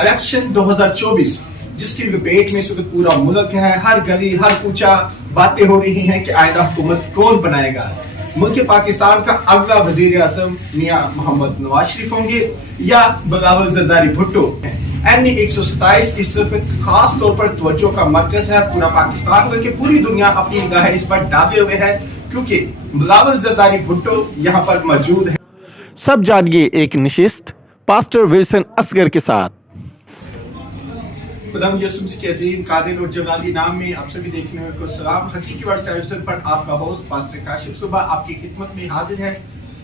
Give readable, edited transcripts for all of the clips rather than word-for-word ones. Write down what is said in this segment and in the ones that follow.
Election 2024 जिसकी debate में इस वक्त पूरा मुल्क है, हर गली हर कूचा बातें हो रही हैं कि आइंदा हुकूमत कौन बनाएगा। मुल्क पाकिस्तान का अगला वजीर आजम मियां मोहम्मद नवाज शरीफ होंगे या बगावत जरदारी भुट्टो। NE 127 इस तरफ खास तौर पर तवज्जो का मरकज है। पूरा पाकिस्तान बल्कि पूरी दुनिया अपनी निगाहें इस पर डाले हुए है क्योंकि बगावत जरदारी भुट्टो यहाँ पर मौजूद है। सब जानिए एक नशिस्त पास्टर विल्सन असगर के साथ। खुदाम यसुस के अजीम कादिर और जलाली नाम में आप सभी देखने वालों को सलाम। हकीकी वर्ड्स टेलीविजन पर आपका होस्ट पास्टर काशिफ सुबह आपकी खिदमत में हाजिर है।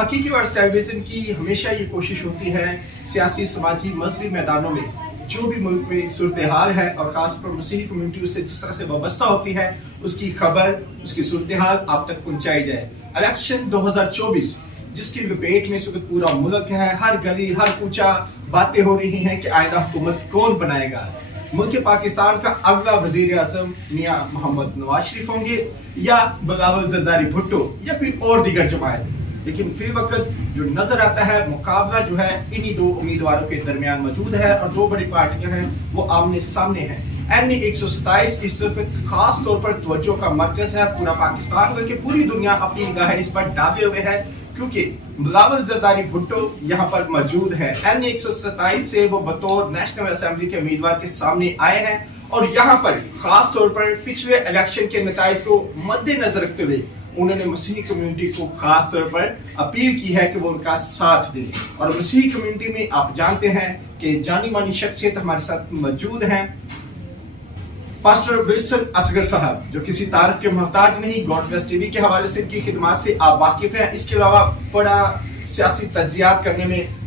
हकीकी वर्ड्स टेलीविजन की हमेशा ये कोशिश होती है सियासी, समाजी, मजहबी मैदानों में जो भी मुल्क में सूरत हाल है और खास पर मसीही कम्युनिटी उससे जिस तरह से वाबस्ता होती है उसकी खबर, उसकी सूरत हाल आप तक पहुंचाई जाए। इलेक्शन 2024 जिसकी डिबेट में इस वक्त पूरा मुल्क है, हर गली हर कूचा बातें हो रही हैं कि आइंदा हुकूमत कौन बनाएगा। मुल्क पाकिस्तान का अगला वजीर आजम मियां मोहम्मद नवाज शरीफ होंगे या बगावत जरदारी भुट्टो या कोई और दीगर जमात। लेकिन फिर वक्त जो नजर आता है मुकाबला जो है इन्हीं दो उम्मीदवारों के दरमियान मौजूद है और दो बड़ी पार्टियां हैं वो आमने सामने हैं। NE 127 इस तरफ खास तौर पर तवज्जो का मरकज है। पूरा पाकिस्तान बल्कि पूरी दुनिया अपनी निगाहें इस पर डाले हुए है क्योंकि बगावत जरदारी भुट्टो यहाँ पर मौजूद है। NE 127 से वो बतौर नेशनल असेंबली के उम्मीदवार के सामने आए हैं और यहाँ पर खास तौर पर पिछले इलेक्शन के नताइज को मद्देनजर रखते हुए उन्होंने मसीही कम्युनिटी को खास तौर पर अपील की है कि वो उनका साथ दें। और मसीही कम्युनिटी में आप जानते हैं कि जानी मानी शख्सियत हमारे साथ मौजूद हैं। पास्टर विल्सन असगर साहब जो किसी तारीफ के मोहताज नहीं, गॉड ब्लेस टीवी के हवाले से इनकी खिदमत से आप वाकिफ हैं। इसके अलावा बड़ा सियासी तज्जियात करने में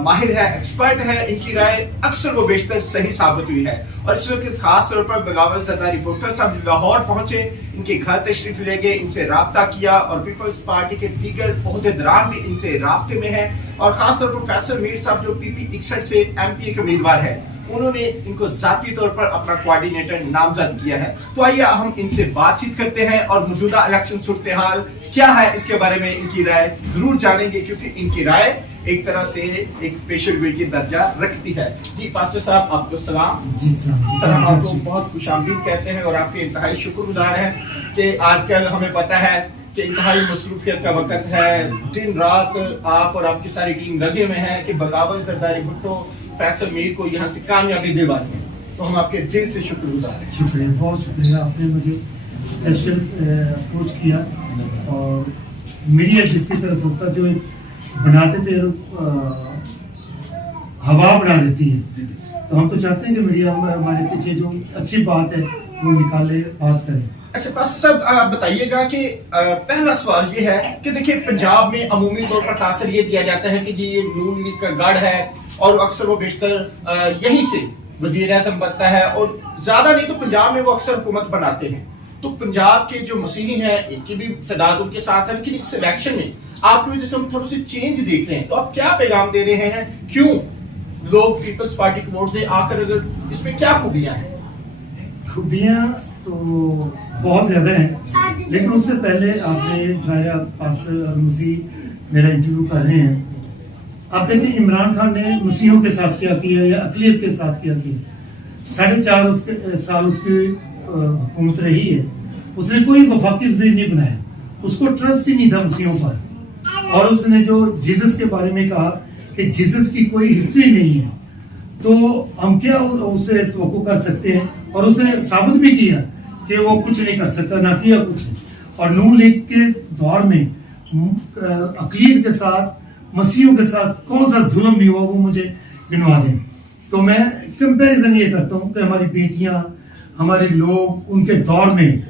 माहिर है, एक्सपर्ट है। इनकी राय अक्सर वो बेशतर सही साबित हुई है। और इस वक्त खास तौर पर बगावत जरदारी भुट्टो साहब लाहौर पहुंचे, इनके घर तशरीफ ले गए, इनसे राब्ता किया और पीपल्स पार्टी के दीगर ओहदेदारान भी इनसे राब्ते में है। और खास तौर पर फैसल मीर साहब जो PP 61 से MP के उम्मीदवार है उन्होंने इनको जाती तौर पर अपना कोऑर्डिनेटर नामजद किया है। तो आइए हम इनसे बातचीत करते हैं और मौजूदा इलेक्शन सूरत हाल क्या है इसके बारे में इनकी राय जरूर जानेंगे क्योंकि इनकी राय एक तरह से एक पेशेवर गोई की दर्जा रखती है। जी पास्टर साहब आपको सलाम। जी सलाम, आपको बहुत खुशामदीद कहते हैं और आपके इंतहाई शुक्रगुजार हैं कि आजकल हमें पता है कि इंतहाई मसरूफियत का वक्त है, दिन रात आप और आपकी सारी टीम लगे हुए हैं कि बगावत जरदारी भुट्टो फैसल मीर को यहाँ से कामयाबी दिलवानी है। तो हम आपके दिल से शुक्रगुजार हैं। शुक्रिया, बहुत शुक्रिया। आपने मुझे स्पेशल अप्रोच किया और मीडिया जिसकी तरफ होता जो एक बनाते थे हवा बना देती है, तो हम तो चाहते हैं कि मीडिया हमारे पीछे जो अच्छी बात है वो निकाले, बात करें। अच्छा पास्टर साहब आप बताइएगा कि पहला सवाल ये है कि देखिए पंजाब में अमूमी तौर पर तासर ये दिया जाता है कि जी ये नून लीग का गढ़ है और अक्सर वो बेशतर यहीं से वजीर आज़म बनता है और ज्यादा नहीं तो पंजाब में वो अक्सर हुकूमत बनाते हैं। तो पंजाब के जो मसीही हैं इनकी भी तादाद उनके साथ है, लेकिन इस इलेक्शन में आपकी वजह से हम थोड़ी सी चेंज देख रहे हैं। तो आप क्या पैगाम दे रहे हैं, क्यों लोग पीपल्स पार्टी को वोट दे, आकर अगर इसमें क्या खूबियां हैं? खूबियाँ तो बहुत ज़्यादा हैं, लेकिन उससे पहले आपने ज़ाहिर पास्टर मसीह मेरा इंटरव्यू कर रहे हैं। आप देखिए इमरान खान ने मसीहों के साथ क्या किया या अकलियत के साथ क्या किया। 4.5 साल उसकी हुकूमत रही है, उसने कोई वफाकी वज़ीर नहीं बनाया, उसको ट्रस्ट ही नहीं था मसीहों पर। और उसने जो जीसस के बारे में कहा कि जीसस की कोई हिस्ट्री नहीं है, तो हम क्या उसे तवक्को कर सकते हैं। और उसने साबित भी किया कि वो कुछ नहीं कर सकता, ना किया कुछ। और नून लीग के दौर में अकलियत के साथ मसीहों के साथ कौन सा जुल्म नहीं हुआ वो मुझे गिनवा दें। तो मैं कंपैरिजन ये करता हूँ कि हमारी बेटियां, हमारे लोग उनके दौर में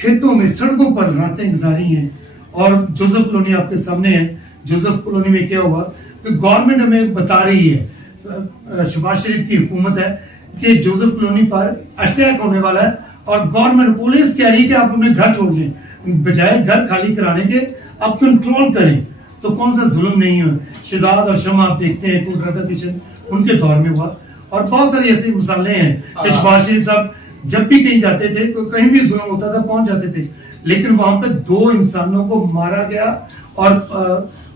खेतों में सड़कों पर रातें गुजारी हैं। और जोसेफ कॉलोनी आपके सामने है। जोसेफ कॉलोनी में क्या हुआ कि गवर्नमेंट हमें बता रही है, शहबाज शरीफ की हुकूमत है कि जोसेफ कॉलोनी पर अटैक होने वाला है और गवर्नमेंट पुलिस कह रही है कि आप अपने घर छोड़ दें, बजाय घर खाली कराने के आप कंट्रोल करें। तो कौन सा जुल्म नहीं हुआ। शहजाद और शमा आप देखते हैं कुदरत किशन उनके दौर में हुआ। और बहुत सारी ऐसी मिसालें हैं कि शहबाज शरीफ साहब जब भी कहीं जाते थे, कहीं भी जुल्म होता था पहुंच जाते थे, लेकिन वहां पे 2 इंसानों को मारा गया और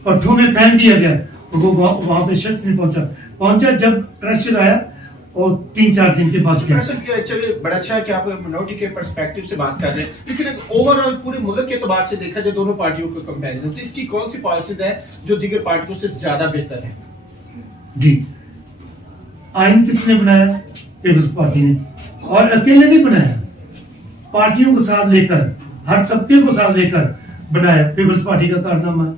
पट्ठों में फेंक दिया गया। وہ وہاں پہ شخص نہیں پہنچا جب پریشر آیا اور 3-4 دن کے بعد کیا. چلیے بڑا اچھا ہے کہ آپ منورٹی کے پرسپیکٹو سے بات کر رہے ہیں, لیکن اوور آل پورے ملک کے اعتبار سے دیکھا جائے دونوں پارٹیوں کا کمپیریزن, تو اس کی کون سی پالیسیز ہیں جو دیگر پارٹیوں سے زیادہ بہتر ہیں؟ جی, آئین کس نے بنایا؟ پیپلز پارٹی نے, اور اکیلے نہیں بنایا, پارٹیوں کو ساتھ لے کر, ہر طبقے کو ساتھ لے کر بنایا. پیپلز پارٹی کا کارنامہ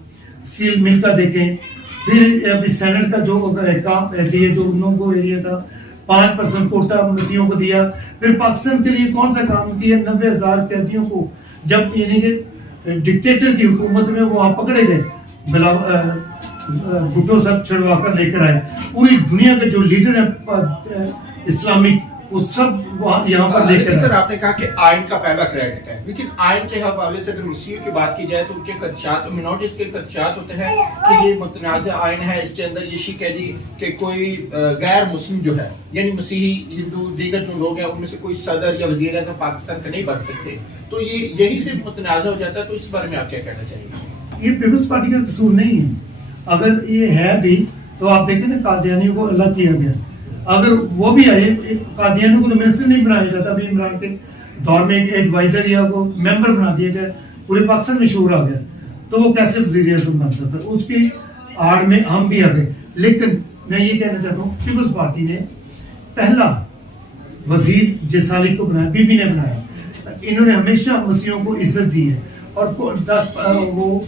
سیل مل کا دیکھیں, پھر ابھی سینٹ کا جو کام دیا جو ان لوگوں کو ایریا تھا 5% کوٹا مسیحوں کو دیا, پھر پاکستان کے لیے کون سا کام کیا, 90,000 قیدیوں کو جب یعنی کہ ڈکٹیٹر کی حکومت میں وہ وہاں پکڑے گئے, بھٹو سب چھڑوا کر لے کر آئے, پوری دنیا کے جو لیڈر ہیں اسلامک وہ سب یہاں پر لے کر. سر آپ نے کہا کہ آئین کا پہلا کریڈٹ ہے, لیکن آئین کے حوالے سے اگر مسیحوں کی بات کی جائے تو ان کے خدشات, منورٹیز کے خدشات ہوتے ہیں کہ یہ متنازع آئین ہے, اس کے اندر یہ شی کہہ دی کہ کوئی غیر مسلم جو ہے یعنی مسیحی ہندو دیگر جو لوگ ہیں ان میں سے کوئی صدر یا وزیر اعظم پاکستان کا نہیں بن سکتے, تو یہی سے متنازع ہو جاتا ہے. تو اس بارے میں آپ کیا کہنا چاہیے؟ یہ پیپلز پارٹی کا قصور نہیں ہے, اگر یہ ہے بھی تو آپ دیکھیں نا قادیانیوں کو الگ کیا گیا, اگر وہ بھی آئے, قادیانیوں کو تو منسٹر نہیں بنایا جاتا, ابھی عمران کے دور میں ایک ایڈوائزر یا وہ ممبر بنا دیا گیا, پورے پاکستان میں شور آ گیا, تو وہ کیسے وزیر اعظم بن سکتا؟ اس کی آڑ میں ہم بھی آ گئے. لیکن میں یہ کہنا چاہتا ہوں پیپلز پارٹی نے پہلا وزیر جس سالک کو بنایا, بی بی نے بنایا, انہوں نے ہمیشہ مسیحوں کو عزت دی ہے, اور وہ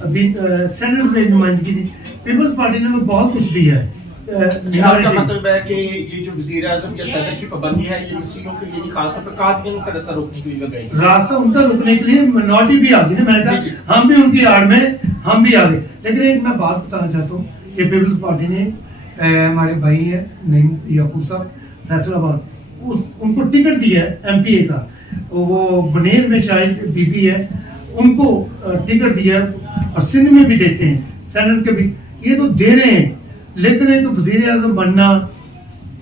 ابھی سینٹ میں نمائندگی دی. پیپلز پارٹی نے تو بہت کچھ دیا ہے. آپ کا مطلب ہے کہ یہ جو وزیر اعظم یا صدر کی پابندی ہے یہ مسیحوں کے لیے خاص طور پر قادیانیوں کا راستہ روکنے کے لیے لگائی, راستہ ان کا روکنے کے لیے منورٹی بھی آ گئی نا. میں نے کہا ہم بھی ان کی آڑ میں ہم بھی آ گئے. لیکن ایک میں بات بتانا چاہتا ہوں کہ پیپلز پارٹی نے ہمارے بھائی ہیں نعیم یعقوب صاحب فیصل آباد, ان کو ٹکٹ دیا ہے ایم پی اے کا, وہ بنیر میں شاید بی بی ہے, ان کو ٹکٹ دیا اور سندھ میں بھی دیتے ہیں, سینٹ کے بھی یہ تو دے رہے ہیں. لیکن ایک وزیر اعظم بننا,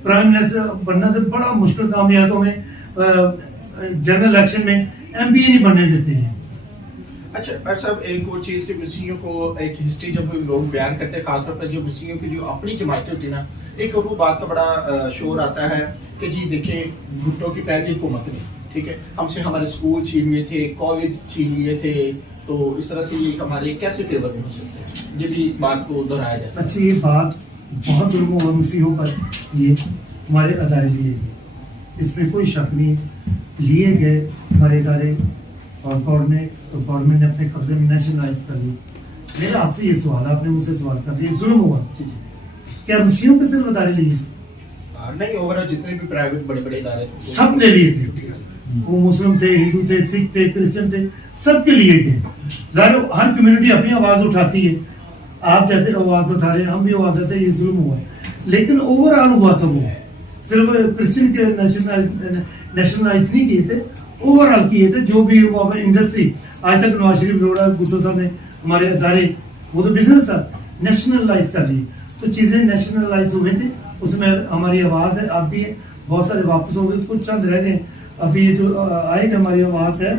پرائم منسٹر بننا تو بڑا مشکل کام ہے. تو ہمیں جنرل الیکشن میں ایم پی اے نہیں بننے دیتے ہیں. اچھا صاحب, ایک اور چیز کہ مسیحیوں کو ایک ہسٹری جب لوگ بیان کرتے ہیں, خاص طور پر جو مسیحیوں کی جو اپنی جماعتیں ہوتی ہیں نا, ایک اور وہ بات کا بڑا شور آتا ہے کہ جی دیکھیں بھٹو کی پہلی حکومت نے, ٹھیک ہے, ہم سے ہمارے اسکول چھین لیے تھے, کالج چھین لیے تھے, تو اس طرح سے یہ ہمارے کیسے فیور میں ہو سکتے ہیں؟ یہ بھی بات کو دہرایا جاتا ہے. اچھا, یہ بات بہت ظلم ہوا مسیحوں پر, یہ ہمارے ادارے لیے گئے, اس میں کوئی شک نہیں, لیے گئے ہمارے ادارے, اور گورنمنٹ نے اپنے قبضے میں نیشنلائز کر لی. میرا آپ سے یہ سوال ہے, آپ نے مجھ سے سوال کر دیا, ظلم ہوا کیا مسیحوں کے صرف ادارے لیے؟ نہیں, اوور جتنے بھی پرائیویٹ بڑے بڑے ادارے سب نے لیے تھے, وہ مسلم تھے, ہندو تھے, سکھ تھے, کرسچن تھے, سب کے لیے تھے. ظاہر ہر کمیونٹی اپنی آواز اٹھاتی ہے, آپ جیسے آواز اٹھا رہے ہیں ہم بھی آواز اٹھاتے ہیں, یہ ظلم ہوا. لیکن اوور آل ہوا تھا, وہ صرف کرسچن کے نیشنلائز نہیں کیے تھے, اوور آل کیے تھے. جو بھی وہ انڈسٹری آج تک نواز شریف روڑا بھٹو صاحب نے ہمارے ادارے, وہ تو بزنس تھا, نیشنلائز کر لیے. تو چیزیں نیشنلائز ہوئے تھے, اس میں ہماری آواز ہے, اب بھی ہے, بہت سارے واپس ہو گئے, کچھ چند رہ گئے. ابھی یہ جو آئے گا ہماری آواز ہے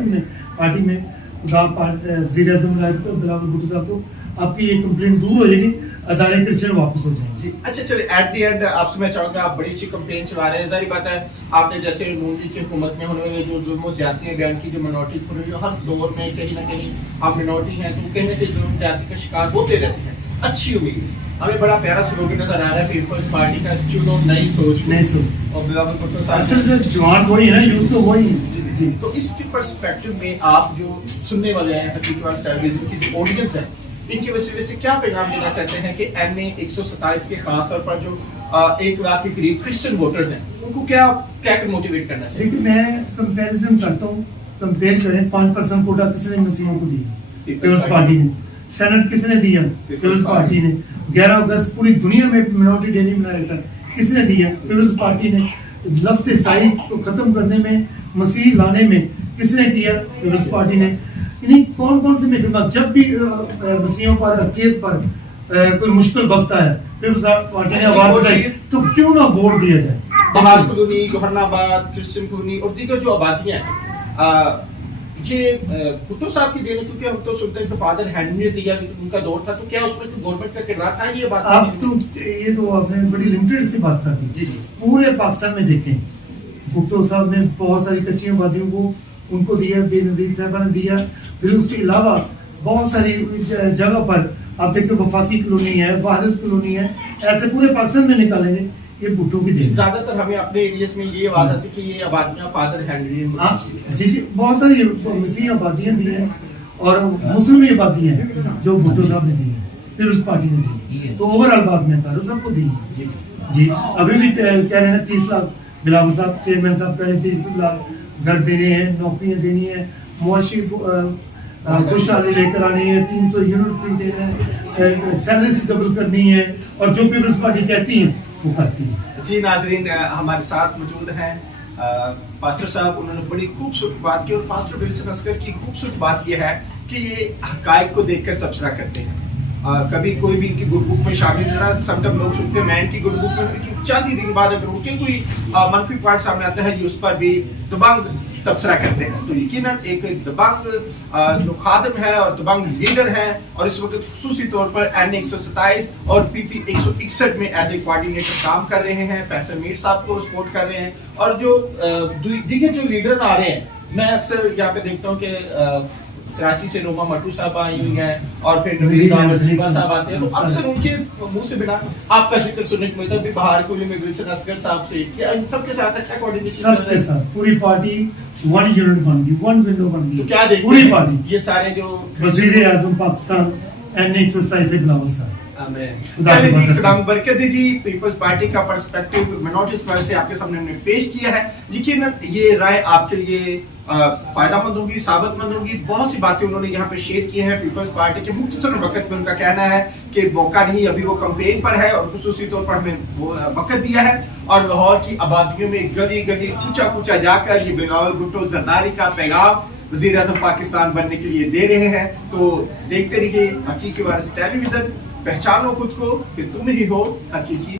پارٹی میں, وزیر اعظم بلاول بھٹو صاحب کو, آپ کی یہ کمپلین دور ہو جائے گی, ادارے کرسچن واپس ہو جائیں گے. اچھا چلے, ایٹ دی اینڈ آپ سے میں چاہوں گا, آپ بڑی اچھی کمپین چلا رہے ہیں, ظاہر بات ہے آپ نے جیسے نون لیگ کی حکومت میں ہونے والے جو ظلم و زیادتیاں بیان کی, جو منورٹی ہوئی, ہر دور میں کہیں نہ کہیں آپ منورٹی ہیں تو کہیں نہ کہیں ظلم زیادتی کا شکار ہوتے رہتے ہیں. اچھی امید, ہمیں بڑا پیارا سلوگن نظر آ رہا ہے پیپلز پارٹی کا, چنو نئی سوچ, نئی سوچ, اور بلاول بھٹو اصل جو جوان وہی ہے نا, یوتھ تو وہی ہے. تو اس کے پرسپیکٹو میں آپ جو سننے والے ہیں حقیقت اور ٹیلیویژن کی جو آڈینس ہے, ان کی وجہ سے کیا پیغام دینا چاہتے ہیں کہ این اے 127 کے خاص طور پر جو 1 لاکھ کے قریب کرسچن ووٹرز ہیں, ان کو کیا کر موٹیویٹ کرنا چاہیے؟ لیکن میں کمپیریزن کرتا ہوں, کمپیئر کریں, 5% کوٹا کس نے مسیحوں کو دیا؟ پیپلز پارٹی نے. سینٹ کس نے دیا؟ پیپلز پارٹی نے. 11 اگست پوری دنیا میں منورٹی ڈے نہیں منایا جاتا, کس نے دیا؟ پیپلز پارٹی نے. لفظ عیسائی کو ختم کرنے میں, مسیح لانے میں کس نے کیا؟ پیپلز پارٹی نے. یعنی کون کون سے محکمات, جب بھی مسیحوں پر, عقیدت پر کوئی مشکل وقت آیا, پیپلز پارٹی نے آواز اٹھائی, تو کیوں نہ ووٹ دیا جائے؟ بہار کالونی, گوہرنا آباد, کرسچن کالونی اور دیگر جو آبادیاں ہیں, ये भुट्टो साहब की देन है, क्योंकि हम तो सुनते हैं कि फादर हेनरी दिया उनका दौर था, तो क्या उसमें गवर्नमेंट का किरदार था ये बात? आप तो ये तो आपने बड़ी लिमिटेड सी बात कर दी। जी जी पूरे पाकिस्तान में देखें, भुट्टो साहब ने बहुत सारी कच्ची आबादियों को उनको दिया, बेनजीर साहब ने दिया, फिर उसके अलावा बहुत सारी जगह पर आप देखते वफाकी कॉलोनी है, वाहिद कॉलोनी है, ऐसे पूरे पाकिस्तान में निकालेंगे, ये भुट्टो की देन। ज्यादातर हमें अपने एरियाज में ये आवाज आती है कि ये आबादियां फादर हेनरी ने हाँ जी जी, बहुत सारी मसीही आबादियां भी हैं और मुस्लिम आबादियां हैं जो भुट्टो साहब ने दी है, फिर उस पार्टी ने दी है, तो ओवरऑल बात में करूँ सबको दी है जी। अभी भी कह रहे हैं 30 लाख, बिलावल साहब चेयरमैन साहब कह रहे हैं 30 लाख घर देने हैं, नौकरियां देनी है, मुआशी खुशहाली लेकर आनी है, 300 यूनिट फ्री देना है, सैलरी डबल करनी है, और जो पीपल्स पार्टी कहती है वो करती है। जी नाजरीन, हमारे साथ मौजूद हैं पास्टर साहब, उन्होंने बड़ी खूबसूरत बात की, और पास्टर विल्सन अस्कर की खूबसूरत बात यह है कि ये हकायक को देखकर तबसरा करते हैं। कभी कोई भी इनकी गुड बुक में शामिल नहीं रहा, समटाइम लोग सुनते हैं मैं इनकी गुड बुक में चंद ही दिन बाद अगर उनके कोई मनफी पॉइंट सामने आता है, ये उस पर भी दबंग तबसरा करते हैं। तो यकीनन एक दबंग जो खादिम है और दबंग लीडर है, और इस वक्त खुसूसी तौर पर NA 127 और PP 161 में एज ए कोऑर्डिनेटर काम कर रहे हैं, फैसल मीर साहब को सपोर्ट कर रहे हैं, और जो दीगर जो लीडर आ रहे हैं, मैं अक्सर यहाँ पे देखता हूँ कि कराची से रोमा मटू साहब आई हुई हैं, और फिर नवीन साहब आते हैं, तो अक्सर उनके मुंह से बिना आपका जिक्र सुनने को मिलता है। बाहर कोयले में विल्सन अस्कर साहब से, क्या इन सबके साथ अच्छा कोऑर्डिनेशन चल रहा सबके है? साथ पूरी पार्टी वन यूनिट बन गई, वन विंडो बन गई, तो क्या देखते पूरी हैं पार्टी। ये सारे जो वजीर आजम पाकिस्तान NA 127 से बिलावल साहब, खुदा चलिए की जी, बरकत खुदा से। बरकत दे जी। पीपल्स पार्टी का पर्सपेक्टिव मिनॉरिटीज पर से आपके सामने हमने पेश किया है, लेकिन ये राय आपके लिए फायदामंद होगी, साबितमंद होगी। बहुत सी बातें उन्होंने यहाँ पे शेयर की हैं पीपल्स पार्टी के मुख्तसर वक्त में। उनका कहना है कि मौका नहीं, अभी वो कैंपेन पर है, और खुसूसी तौर पर हमें वो वक्त दिया है, और लाहौर की आबादियों में गली गली कूचा कूचा जाकर ये बिलावल भुट्टो जरदारी का पैगाम वज़ीर आज़म पाकिस्तान बनने के लिए दे रहे हैं। तो देखते रहिए हकीकी वारिस टेलीविजन, पहचानो खुद को कि तुम ही हो हकीकी